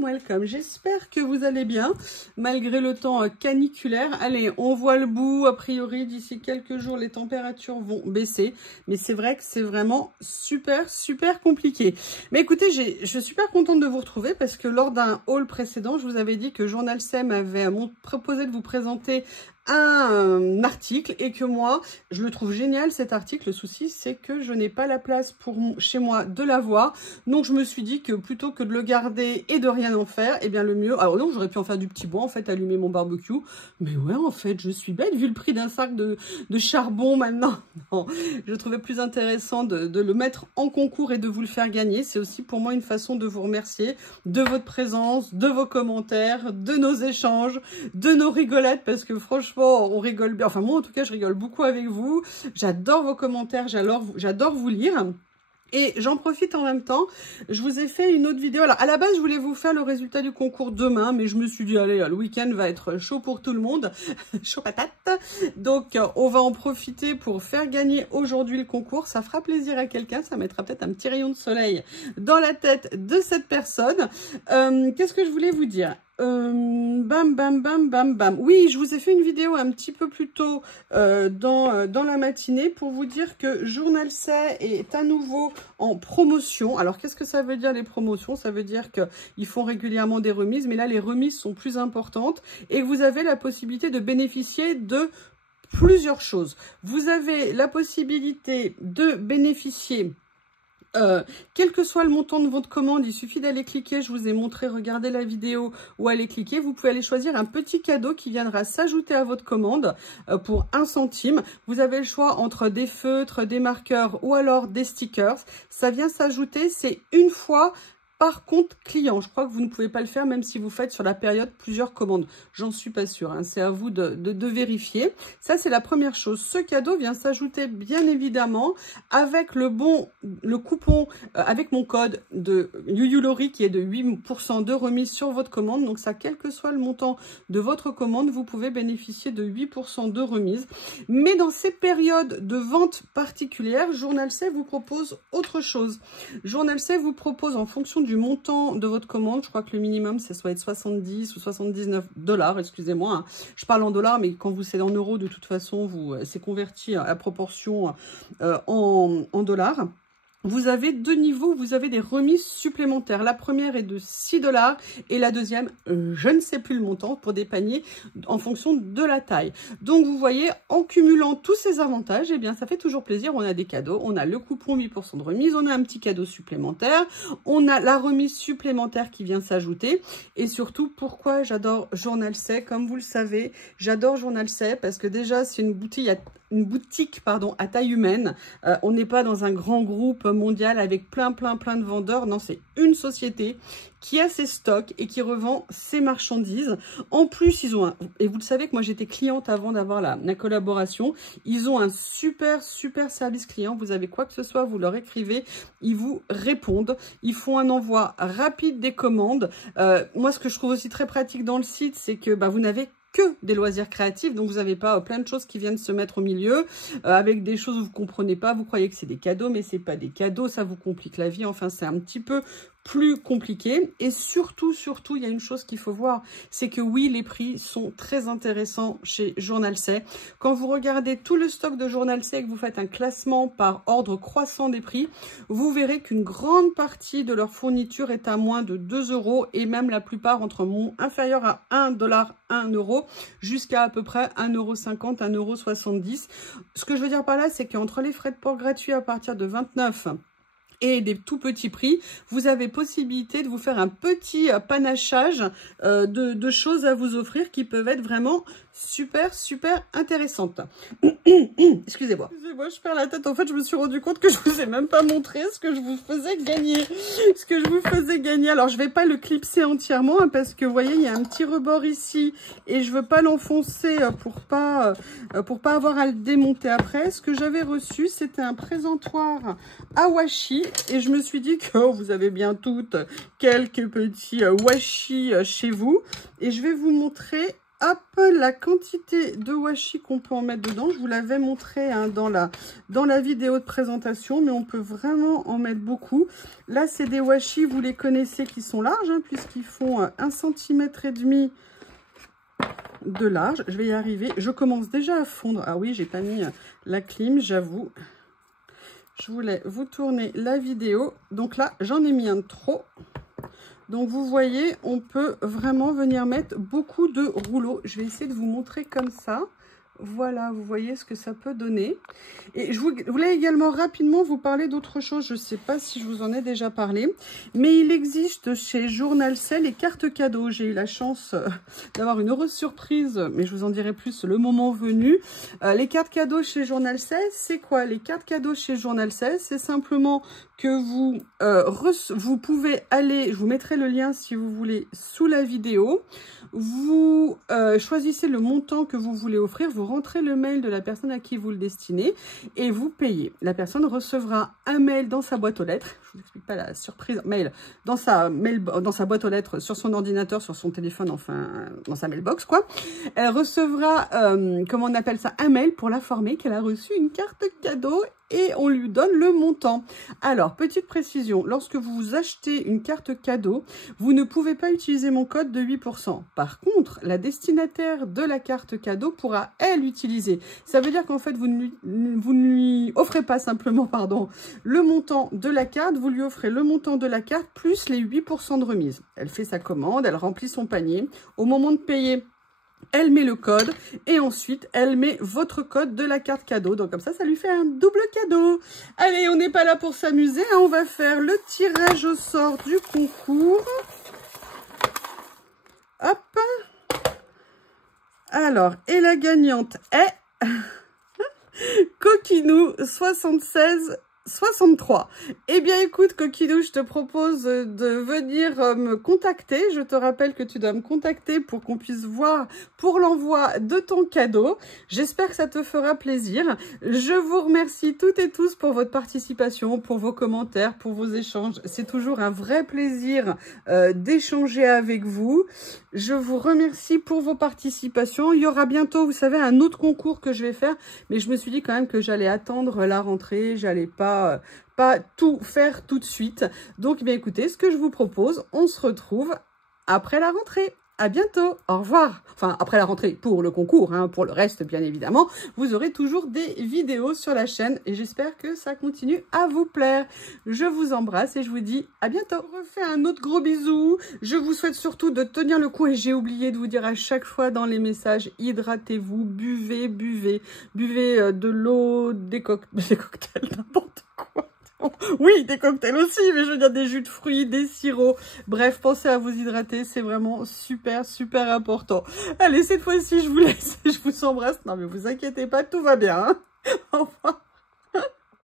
welcome. J'espère que vous allez bien, malgré le temps caniculaire. Allez, on voit le bout. A priori, d'ici quelques jours, les températures vont baisser. Mais c'est vrai que c'est vraiment super compliqué. Mais écoutez, je suis super contente de vous retrouver parce que lors d'un haul précédent, je vous avais dit que Journal C m'avait proposé de vous présenter un article et que moi, je le trouve génial cet article. Le souci, c'est que je n'ai pas la place chez moi de l'avoir. Donc, je me suis dit que plutôt que de le garder et de rien en faire, eh bien, le mieux... Alors non, j'aurais pu en faire du petit bois, en fait, allumer mon barbecue. Mais ouais, en fait, je suis bête, vu le prix d'un sac de charbon maintenant. Non, je trouvais plus intéressant de le mettre en concours et de vous le faire gagner. C'est aussi pour moi une façon de vous remercier de votre présence, de vos commentaires, de nos échanges, de nos rigolades, parce que franchement, on rigole bien. Enfin, moi, en tout cas, je rigole beaucoup avec vous. J'adore vos commentaires, j'adore vous lire. Et j'en profite en même temps, je vous ai fait une autre vidéo. Alors, à la base, je voulais vous faire le résultat du concours demain, mais je me suis dit, allez, le week-end va être chaud pour tout le monde. Chaud patate. Donc, on va en profiter pour faire gagner aujourd'hui le concours. Ça fera plaisir à quelqu'un, ça mettra peut-être un petit rayon de soleil dans la tête de cette personne. Qu'est-ce que je voulais vous dire ? Bam. Oui, je vous ai fait une vidéo un petit peu plus tôt dans la matinée pour vous dire que Journal C est à nouveau en promotion. Alors, qu'est-ce que ça veut dire les promotions? Ça veut dire qu'ils font régulièrement des remises, mais là, les remises sont plus importantes et que vous avez la possibilité de bénéficier de plusieurs choses. Vous avez la possibilité de bénéficier... quel que soit le montant de votre commande, il suffit d'aller cliquer, je vous ai montré, regardez la vidéo ou aller cliquer, vous pouvez aller choisir un petit cadeau qui viendra s'ajouter à votre commande pour 1 centime. Vous avez le choix entre des feutres, des marqueurs ou alors des stickers. Ça vient s'ajouter, c'est une fois par compte client. Je crois que vous ne pouvez pas le faire même si vous faites sur la période plusieurs commandes. J'en suis pas sûre, hein. C'est à vous de vérifier. Ça, c'est la première chose. Ce cadeau vient s'ajouter bien évidemment avec le coupon, avec mon code de YuYuLori qui est de 8% de remise sur votre commande. Donc ça, quel que soit le montant de votre commande, vous pouvez bénéficier de 8% de remise. Mais dans ces périodes de vente particulières, Journal C vous propose autre chose. Journal C vous propose en fonction du montant de votre commande, je crois que le minimum, c'est soit 70 ou 79 $, excusez-moi, hein. Je parle en dollars, mais quand vous c'est en euros, de toute façon, c'est converti à proportion en dollars. Vous avez 2 niveaux, vous avez des remises supplémentaires. La première est de 6 $ et la deuxième, je ne sais plus le montant, pour des paniers en fonction de la taille. Donc, vous voyez, en cumulant tous ces avantages, eh bien, ça fait toujours plaisir. On a des cadeaux, on a le coupon 8% de remise, on a un petit cadeau supplémentaire, on a la remise supplémentaire qui vient s'ajouter. Et surtout, pourquoi j'adore Journal C? Comme vous le savez, j'adore Journal C parce que déjà, c'est une boutique à taille humaine. On n'est pas dans un grand groupe mondial avec plein de vendeurs. Non, c'est une société qui a ses stocks et qui revend ses marchandises. En plus, ils ont et vous le savez que moi j'étais cliente avant d'avoir la collaboration. Ils ont un super service client. Vous avez quoi que ce soit, vous leur écrivez, ils vous répondent. Ils font un envoi rapide des commandes. Moi, ce que je trouve aussi très pratique dans le site, c'est que vous n'avez que des loisirs créatifs, donc vous n'avez pas plein de choses qui viennent se mettre au milieu, avec des choses où vous ne comprenez pas, vous croyez que c'est des cadeaux, mais c'est pas des cadeaux, ça vous complique la vie, enfin c'est un petit peu plus compliqué. Et surtout, il y a une chose qu'il faut voir, c'est que oui, les prix sont très intéressants chez Journal C. Quand vous regardez tout le stock de Journal C et que vous faites un classement par ordre croissant des prix, vous verrez qu'une grande partie de leur fourniture est à moins de 2 € et même la plupart inférieur à 1 $, 1 €, jusqu'à peu près 1,50 €, 1,70 €. Ce que je veux dire par là, c'est qu'entre les frais de port gratuits à partir de 29 € et des tout petits prix, vous avez possibilité de vous faire un petit panachage de choses à vous offrir qui peuvent être vraiment super intéressantes. Excusez-moi, je perds la tête. En fait, je me suis rendu compte que je vous ai même pas montré ce que je vous faisais gagner. Alors, je vais pas le clipser entièrement parce que vous voyez, il y a un petit rebord ici et je veux pas l'enfoncer pour pas avoir à le démonter après. Ce que j'avais reçu, c'était un présentoir à washi et je me suis dit que vous avez bien toutes quelques petits washi chez vous et je vais vous montrer hop, la quantité de washi qu'on peut en mettre dedans. Je vous l'avais montré hein, dans la vidéo de présentation, mais on peut vraiment en mettre beaucoup. Là, c'est des washi, vous les connaissez, qui sont larges, hein, puisqu'ils font 1,5 cm de large. Je vais y arriver. Je commence déjà à fondre. Ah oui, j'ai pas mis la clim, j'avoue. Je voulais vous tourner la vidéo. Donc là, j'en ai mis un de trop. Donc, vous voyez, on peut vraiment venir mettre beaucoup de rouleaux. Je vais essayer de vous montrer comme ça. Voilà, vous voyez ce que ça peut donner. Et je voulais également rapidement vous parler d'autre chose. Je ne sais pas si je vous en ai déjà parlé. Mais il existe chez Journal C les cartes cadeaux. J'ai eu la chance d'avoir une heureuse surprise. Mais je vous en dirai plus le moment venu. Les cartes cadeaux chez Journal C, c'est quoi? Les cartes cadeaux chez Journal C, c'est simplement que vous pouvez aller, je vous mettrai le lien si vous voulez sous la vidéo. Vous choisissez le montant que vous voulez offrir, vous rentrez le mail de la personne à qui vous le destinez et vous payez. La personne recevra un mail dans sa boîte aux lettres. Je vous explique pas la surprise. Mail dans sa boîte aux lettres, sur son ordinateur, sur son téléphone, enfin dans sa mailbox quoi. Elle recevra, comment on appelle ça, un mail pour l'informer qu'elle a reçu une carte cadeau et on lui donne le montant. Alors, petite précision, lorsque vous achetez une carte cadeau, vous ne pouvez pas utiliser mon code de 8%. Par contre, la destinataire de la carte cadeau pourra, elle, utiliser. Ça veut dire qu'en fait, vous ne lui offrez pas simplement, pardon, le montant de la carte, vous lui offrez le montant de la carte plus les 8% de remise. Elle fait sa commande, elle remplit son panier. Au moment de payer, elle met le code et ensuite elle met votre code de la carte cadeau. Donc comme ça lui fait un double cadeau. Allez, on n'est pas là pour s'amuser, hein, on va faire le tirage au sort du concours. Hop. Alors, et la gagnante est Coquinou 7663. Eh bien, écoute, Coquinou, je te propose de venir me contacter. Je te rappelle que tu dois me contacter pour qu'on puisse voir pour l'envoi de ton cadeau. J'espère que ça te fera plaisir. Je vous remercie toutes et tous pour votre participation, pour vos commentaires, pour vos échanges. C'est toujours un vrai plaisir d'échanger avec vous. Je vous remercie pour vos participations. Il y aura bientôt, vous savez, un autre concours que je vais faire, mais je me suis dit quand même que j'allais attendre la rentrée, j'allais pas tout faire tout de suite. Donc, eh bien, écoutez, ce que je vous propose, on se retrouve après la rentrée. À bientôt, au revoir. Enfin, après la rentrée pour le concours, hein, pour le reste, bien évidemment, vous aurez toujours des vidéos sur la chaîne et j'espère que ça continue à vous plaire. Je vous embrasse et je vous dis à bientôt. Je refais un autre gros bisou. Je vous souhaite surtout de tenir le coup et j'ai oublié de vous dire à chaque fois dans les messages, hydratez-vous, buvez de l'eau, des cocktails, n'importe quoi. Oui, des cocktails aussi, mais je veux dire des jus de fruits, des sirops. Bref, pensez à vous hydrater, c'est vraiment super, super important. Allez, cette fois-ci, je vous laisse et je vous embrasse. Non, mais vous inquiétez pas, tout va bien. Hein. Au revoir.